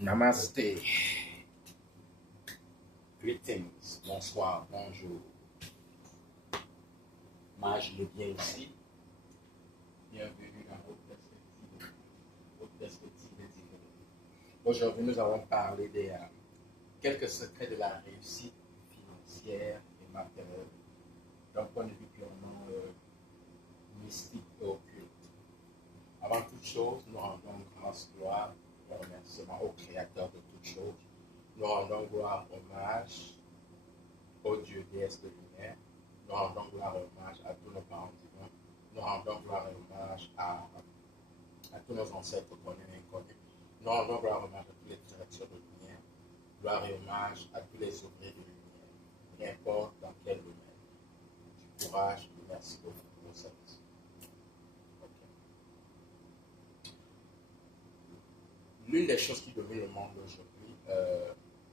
Namasté. Greetings. Bonsoir, bonjour. Mage le bien ici. Bienvenue dans votre perspective d'intégrité. Aujourd'hui, nous allons parler des quelques secrets de la réussite financière et matérielle d'un point de vue purement mystique et occulte. Avant toute chose, nous rendons grâce, gloire et remerciement au Créateur de toutes choses. Nous rendons gloire, hommage au Dieu déesse de lumière. Nous rendons gloire et hommage à tous nos parents divins. Nous rendons gloire et hommage à tous nos ancêtres connus et inconnus. Nous rendons gloire et hommage à tous les créatures de lumière. Gloire et hommage à tous les ouvriers de lumière. N'importe dans quel domaine. Du courage, du merci beaucoup pour vos services. L'une des choses qui domine le monde aujourd'hui,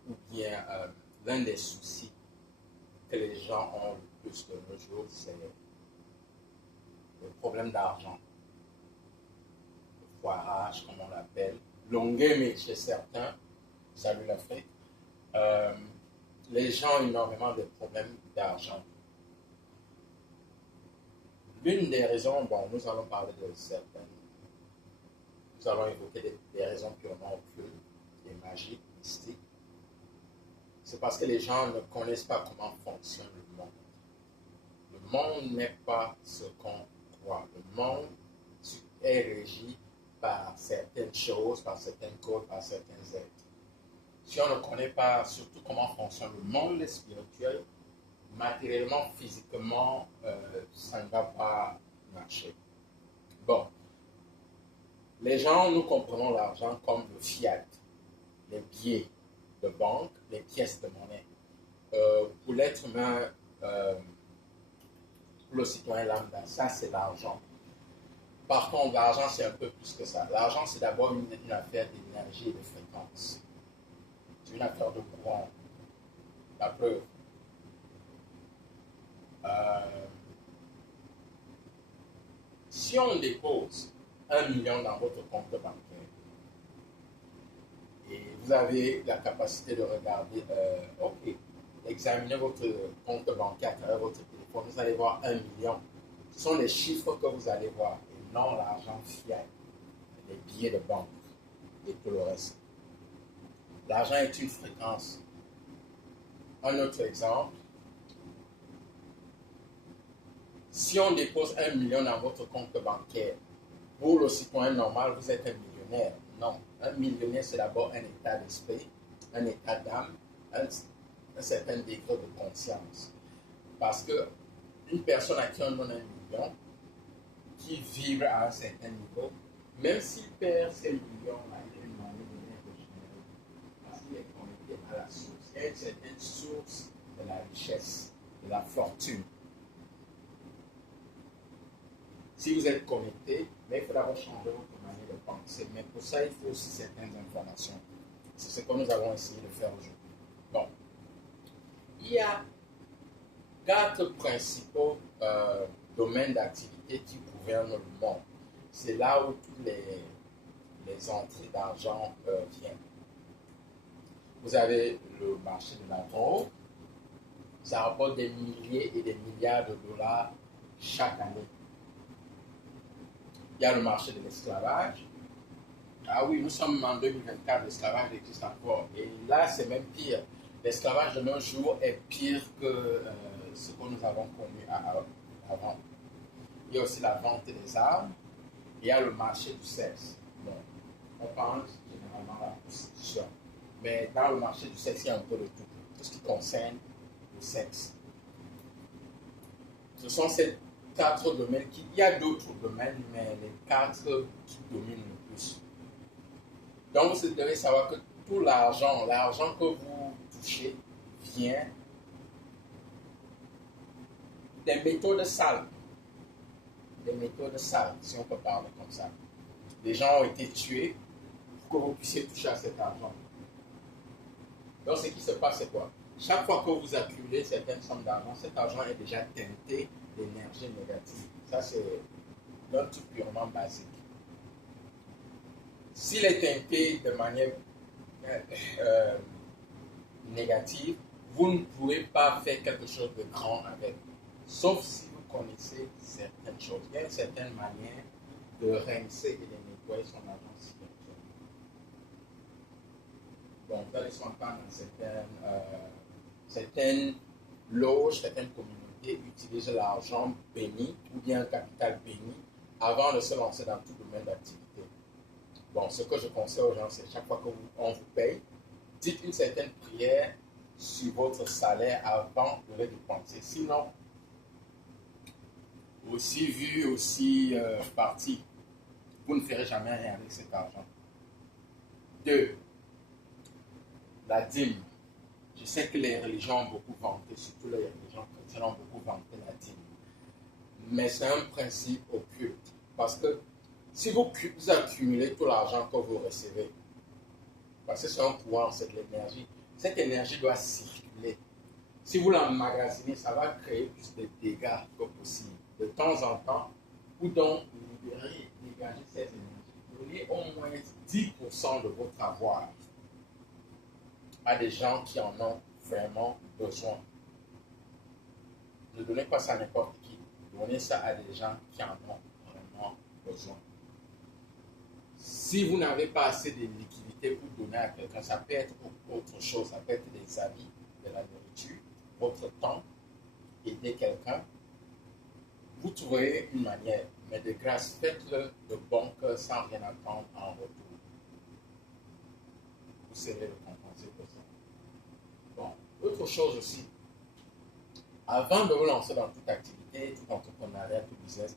ou bien l'un des soucis que les gens ont le plus de nos jours, c'est le problème d'argent, le foirage, comme on l'appelle, longuet chez certains, salut l'Afrique. Les gens ont énormément de problèmes d'argent. L'une des raisons, bon, nous allons parler de certaines, nous allons évoquer des raisons purement occultes et magiques, mystiques. C'est parce que les gens ne connaissent pas comment fonctionne le monde. Le monde n'est pas ce qu'on croit. Le monde est régi par certaines choses, par certaines codes, par certains êtres. Si on ne connaît pas surtout comment fonctionne le monde spirituel, matériellement, physiquement, ça ne va pas marcher. Bon, les gens, nous comprenons l'argent comme le fiat, les billets de banque, les pièces de monnaie. Pour l'être humain, pour le citoyen lambda, ça c'est l'argent. Par contre, l'argent c'est un peu plus que ça. L'argent c'est d'abord une affaire d'énergie et de fréquence. C'est une affaire de courant. La preuve. Si on dépose 1 million dans votre compte bancaire et vous avez la capacité de regarder, examiner votre compte bancaire à travers votre téléphone, vous allez voir 1 million. Ce sont les chiffres que vous allez voir et non l'argent fiat, les billets de banque et tout le reste. L'argent est une fréquence. Un autre exemple, si on dépose 1 million dans votre compte bancaire, pour le citoyen normal, vous êtes un millionnaire. Non, un millionnaire, c'est d'abord un état d'esprit, un état d'âme, un certain degré de conscience. Parce que une personne à qui on donne 1 million, qui vibre à un certain niveau, même s'il perd ces millions-là, il est demandé de l'être généreux. Parce qu'il est connecté à la source. Il y a une certaine source de la richesse, de la fortune. Si vous êtes connecté, mais il faut d'abord changer votre manière de penser. Mais pour ça, il faut aussi certaines informations. C'est ce que nous allons essayer de faire aujourd'hui. Bon. Il y a 4 principaux domaines d'activité qui gouvernent le monde. C'est là où toutes les entrées d'argent viennent. Vous avez le marché de la drogue. Ça rapporte des milliers et des milliards de dollars chaque année. Il y a le marché de l'esclavage. Ah oui, nous sommes en 2024, l'esclavage existe encore. Et là, c'est même pire. L'esclavage de nos jours est pire que ce que nous avons connu avant. Il y a aussi la vente des armes. Il y a le marché du sexe. Bon, on pense généralement à la prostitution. Mais dans le marché du sexe, il y a un peu de tout. Tout ce qui concerne le sexe. Ce sont ces 4 domaines il y a d'autres domaines, mais les 4 qui dominent le plus. Donc, vous devez savoir que tout l'argent que vous touchez vient des métaux de sale. Des métaux de sale, si on peut parler comme ça. Les gens ont été tués pour que vous puissiez toucher à cet argent. Donc, ce qui se passe, c'est quoi? Chaque fois que vous accumulez certaines sommes d'argent, cet argent est déjà teinté d'énergie négative. Ça, c'est un truc purement basique. S'il est teinté de manière euh, négative, vous ne pouvez pas faire quelque chose de grand avec. Sauf si vous connaissez certaines choses. Il y a une certaine manière de rincer et de nettoyer son argent spirituel. Bon, vous allez s'entendre dans certaines loges, certaines communautés utilisent l'argent béni ou bien un capital béni avant de se lancer dans tout domaine d'activité. Bon, ce que je conseille aux gens, c'est chaque fois qu'on vous paye, dites une certaine prière sur votre salaire avant de le dépenser. Sinon, aussi vu, aussi parti, vous ne ferez jamais rien avec cet argent. 2. La dîme. Je sais que les religions ont beaucoup vanté, surtout les religions chrétiennes ont beaucoup vanté la dîme. Mais c'est un principe occulte. Parce que si vous accumulez tout l'argent que vous recevez, parce que c'est un pouvoir, c'est de l'énergie, cette énergie doit circuler. Si vous l'emmagasinez, ça va créer plus de dégâts que possible. De temps en temps, vous donc libérer, dégager cette énergie. Donnez au moins 10% de votre avoir à des gens qui en ont vraiment besoin. Ne donnez pas ça à n'importe qui. Donnez ça à des gens qui en ont vraiment besoin. Si vous n'avez pas assez de liquidité pour donner à quelqu'un, ça peut être autre chose. Ça peut être des habits, de la nourriture, votre temps, aider quelqu'un. Vous trouverez une manière, mais de grâce, faites-le de bon cœur sans rien attendre en retour. Vous serez récompensé pour ça. Bon, autre chose aussi, avant de vous lancer dans toute activité, tout entrepreneuriat, tout business,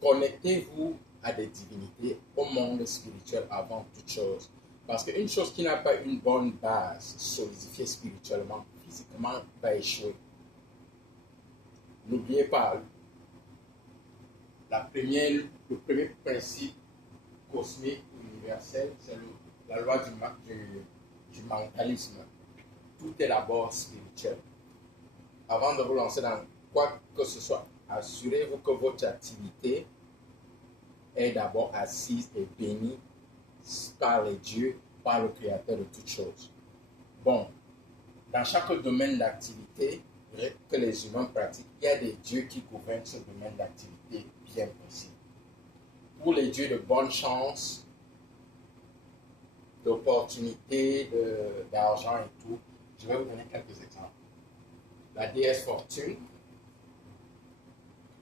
connectez-vous à des divinités, au monde spirituel avant toute chose. Parce qu'une chose qui n'a pas une bonne base solidifiée spirituellement, physiquement, va échouer. N'oubliez pas, le premier principe cosmique universel, c'est la loi du mentalisme. Tout est d'abord spirituel. Avant de vous lancer dans quoi que ce soit, assurez-vous que votre activité est d'abord assise et bénie par les dieux, par le Créateur de toutes choses. Bon, dans chaque domaine d'activité que les humains pratiquent, il y a des dieux qui gouvernent ce domaine d'activité bien précis. Pour les dieux de bonne chance, d'opportunités, d'argent et tout, je vais vous donner quelques exemples. La déesse Fortune,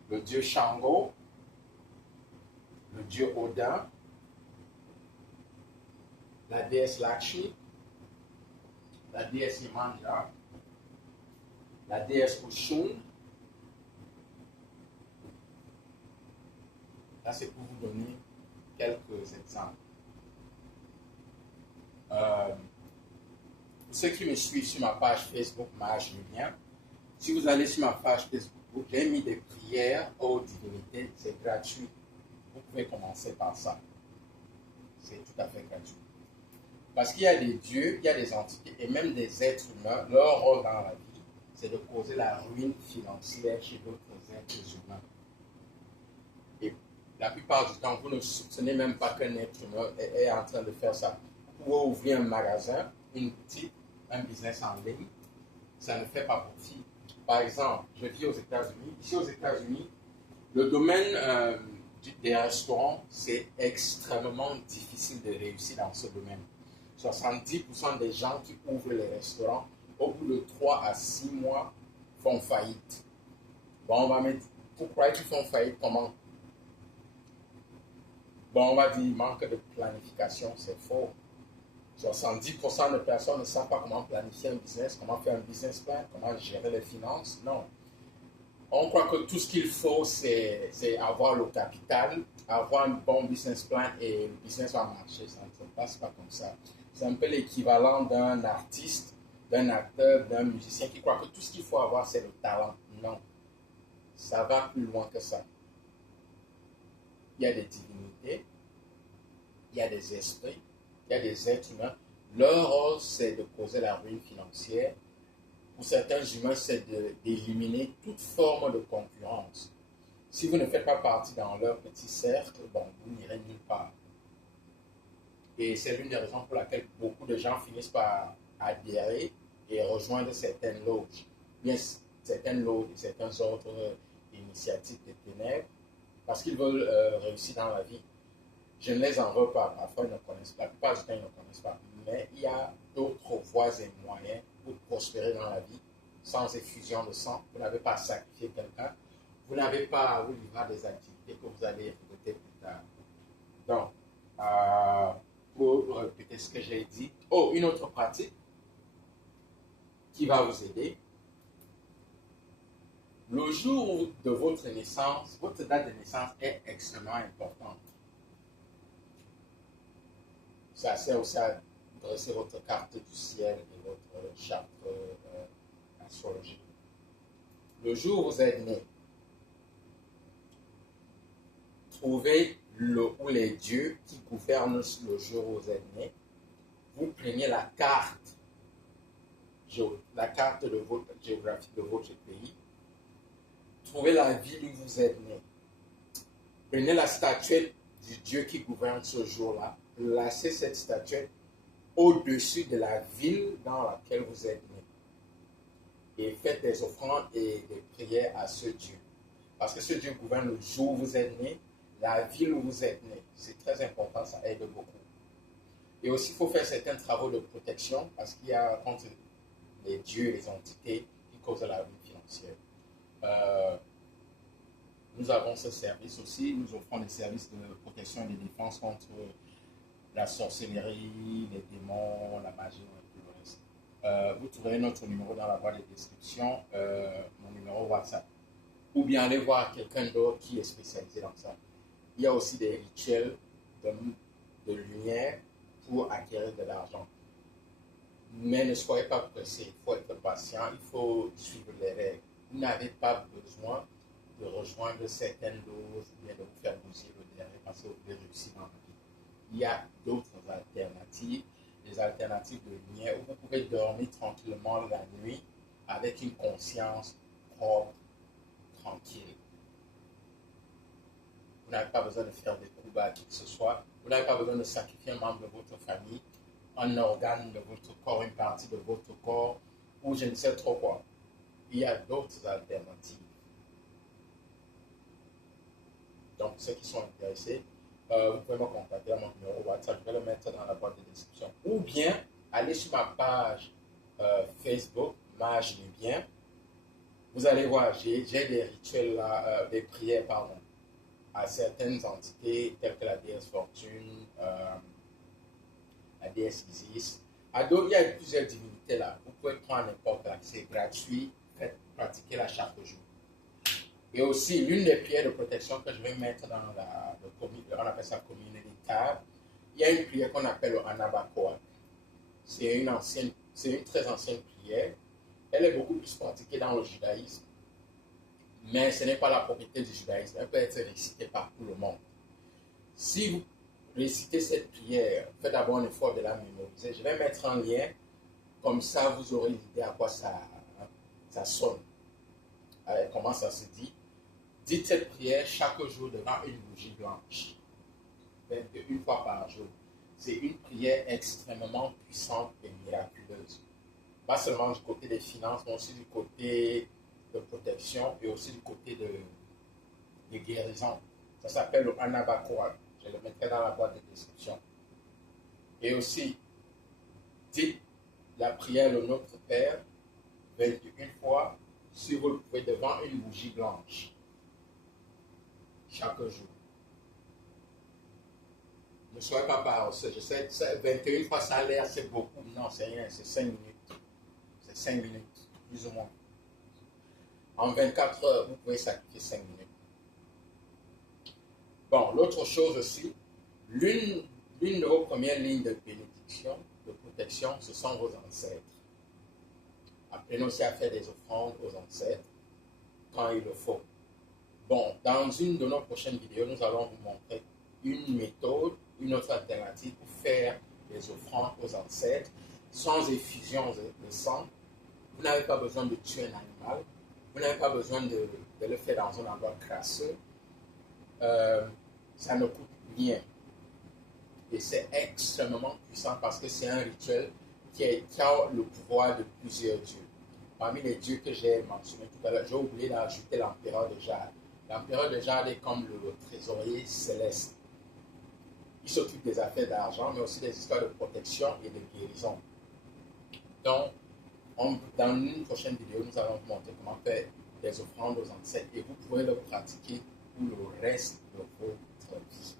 le dieu Shango, le dieu Odin, la déesse Lakshmi, la déesse Imanja, la déesse Oshun. Là, c'est pour vous donner quelques exemples. Pour ceux qui me suivent sur ma page Facebook, Mage Julien, si vous allez sur ma page Facebook, j'ai mis des prières aux divinités, c'est gratuit. Vous pouvez commencer par ça. C'est tout à fait gratuit. Parce qu'il y a des dieux, il y a des entités et même des êtres humains, leur rôle dans la vie, c'est de causer la ruine financière chez d'autres êtres humains. Et la plupart du temps, vous ne soupçonnez même pas qu'un être humain est en train de faire ça. Vous pouvez ouvrir un magasin, une boutique, un business en ligne, ça ne fait pas profit. Par exemple, je vis aux États-Unis. Ici aux États-Unis, le domaine des restaurants, c'est extrêmement difficile de réussir dans ce domaine. 70% des gens qui ouvrent les restaurants, au bout de 3 à 6 mois, font faillite. Bon, on va mettre, pourquoi ils font faillite, comment? Bon, on va dire, manque de planification, c'est faux. 70% de personnes ne savent pas comment planifier un business, comment faire un business plan, comment gérer les finances. Non. On croit que tout ce qu'il faut, c'est avoir le capital, avoir un bon business plan et le business va marcher. Ça ne se passe pas comme ça. C'est un peu l'équivalent d'un artiste, d'un acteur, d'un musicien qui croit que tout ce qu'il faut avoir, c'est le talent. Non. Ça va plus loin que ça. Il y a des divinités, il y a des esprits, il y a des êtres humains. Leur rôle, c'est de causer la ruine financière. Pour certains humains, c'est d'éliminer toute forme de concurrence. Si vous ne faites pas partie dans leur petit cercle, bon, vous n'irez nulle part. Et c'est l'une des raisons pour laquelle beaucoup de gens finissent par adhérer et rejoindre certaines loges, bien certaines loges et certains ordres initiatives des ténèbres, parce qu'ils veulent réussir dans la vie. Je ne les en veux pas, parfois ils ne connaissent pas, la plupart du temps ils ne connaissent pas, mais il y a d'autres voies et moyens pour prospérer dans la vie sans effusion de sang. Vous n'avez pas à sacrifier quelqu'un, vous n'avez pas à vous livrer à des activités que vous allez regretter plus tard. Donc, pour répéter ce que j'ai dit, une autre pratique qui va vous aider. Le jour de votre naissance, votre date de naissance est extrêmement importante. Ça sert aussi à dresser votre carte du ciel et votre charte astrologique. Le jour où vous êtes né, trouvez le ou les dieux qui gouvernent le jour où vous êtes né. Vous prenez la carte de votre géographie de votre pays. Trouvez la ville où vous êtes né. Prenez la statuette du dieu qui gouverne ce jour-là. Placez cette statuette au-dessus de la ville dans laquelle vous êtes né. Et faites des offrandes et des prières à ce Dieu. Parce que ce Dieu gouverne le jour où vous êtes né, la ville où vous êtes né. C'est très important, ça aide beaucoup. Et aussi, il faut faire certains travaux de protection parce qu'il y a contre les dieux et les entités qui causent la ruine financière. Nous avons ce service aussi. Nous offrons des services de protection et de défense contre la sorcellerie, les démons, la magie et tout le reste. Vous trouverez notre numéro dans la barre de description, mon numéro WhatsApp. Ou bien aller voir quelqu'un d'autre qui est spécialisé dans ça. Il y a aussi des rituels de lumière pour acquérir de l'argent. Mais ne soyez pas pressés, il faut être patient, il faut suivre les règles. Vous n'avez pas besoin de rejoindre certaines doses ou bien de vous faire bousiller le dernier parce que vous voulez réussir dans la vie. Il y a d'autres alternatives, des alternatives de lumière où vous pouvez dormir tranquillement la nuit avec une conscience propre, tranquille. Vous n'avez pas besoin de faire des coups à qui que ce soit. Vous n'avez pas besoin de sacrifier un membre de votre famille, un organe de votre corps, une partie de votre corps, ou je ne sais trop quoi. Il y a d'autres alternatives. Donc, ceux qui sont intéressés, vous pouvez me contacter à mon numéro WhatsApp. Je vais le mettre dans la boîte de description. Ou bien, allez sur ma page Facebook, Mage Nubien. Vous allez voir, j'ai des rituels, là, des prières, pardon, à certaines entités telles que la déesse Fortune, la déesse Isis. Il y a plusieurs divinités là. Vous pouvez prendre n'importe quelle, c'est gratuit, pratiquez-la chaque jour. Et aussi, l'une des prières de protection que je vais mettre dans on appelle ça community tab, il y a une prière qu'on appelle le Anabacoa. C'est une très ancienne prière. Elle est beaucoup plus pratiquée dans le judaïsme, mais ce n'est pas la propriété du judaïsme. Elle peut être récitée par tout le monde. Si vous récitez cette prière, faites d'abord un effort de la mémoriser. Je vais mettre un lien, comme ça vous aurez l'idée à quoi ça sonne. Comment ça se dit. Dites cette prière chaque jour devant une bougie blanche. 21 fois par jour. C'est une prière extrêmement puissante et miraculeuse. Pas seulement du côté des finances, mais aussi du côté de protection et aussi du côté de guérison. Ça s'appelle le Anabacoa. Je le mettrai dans la boîte de description. Et aussi, dites la prière le Notre Père 21 fois, si vous le pouvez, devant une bougie blanche. Chaque jour. Ne soyez pas paresseux. Je sais, 21 fois, ça a l'air, c'est beaucoup. Non, c'est rien, c'est 5 minutes. C'est 5 minutes, plus ou moins. En 24 heures, vous pouvez sacrifier 5 minutes. Bon, l'autre chose aussi, l'une de vos premières lignes de bénédiction, de protection, ce sont vos ancêtres. Apprenez aussi à faire des offrandes aux ancêtres quand il le faut. Bon, dans une de nos prochaines vidéos, nous allons vous montrer une méthode, une autre alternative pour faire des offrandes aux ancêtres sans effusion de sang. Vous n'avez pas besoin de tuer un animal. Vous n'avez pas besoin de le faire dans un endroit crasseux. Ça ne coûte rien. Et c'est extrêmement puissant parce que c'est un rituel qui a le pouvoir de plusieurs dieux. Parmi les dieux que j'ai mentionnés tout à l'heure, j'ai oublié d'ajouter l'empereur de Jade. L'empereur de Jade est comme le trésorier céleste. Il s'occupe des affaires d'argent, mais aussi des histoires de protection et de guérison. Donc, dans une prochaine vidéo, nous allons vous montrer comment faire des offrandes aux ancêtres et vous pourrez le pratiquer pour le reste de votre vie.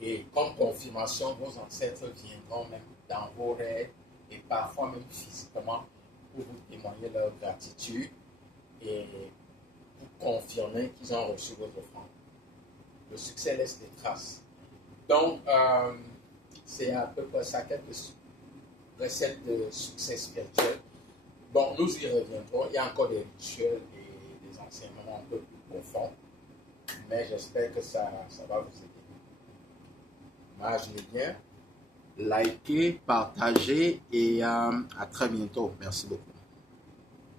Et comme confirmation, vos ancêtres viendront même dans vos rêves et parfois même physiquement pour vous témoigner leur gratitude et pour confirmer qu'ils ont reçu vos offrandes. Le succès laisse des traces. Donc, c'est à peu près ça, quelques recettes de succès spirituel. Bon, nous y reviendrons. Il y a encore des rituels et des enseignements un peu plus profonds, mais j'espère que ça va vous aider. Imaginez bien, likez, partagez et à très bientôt. Merci beaucoup.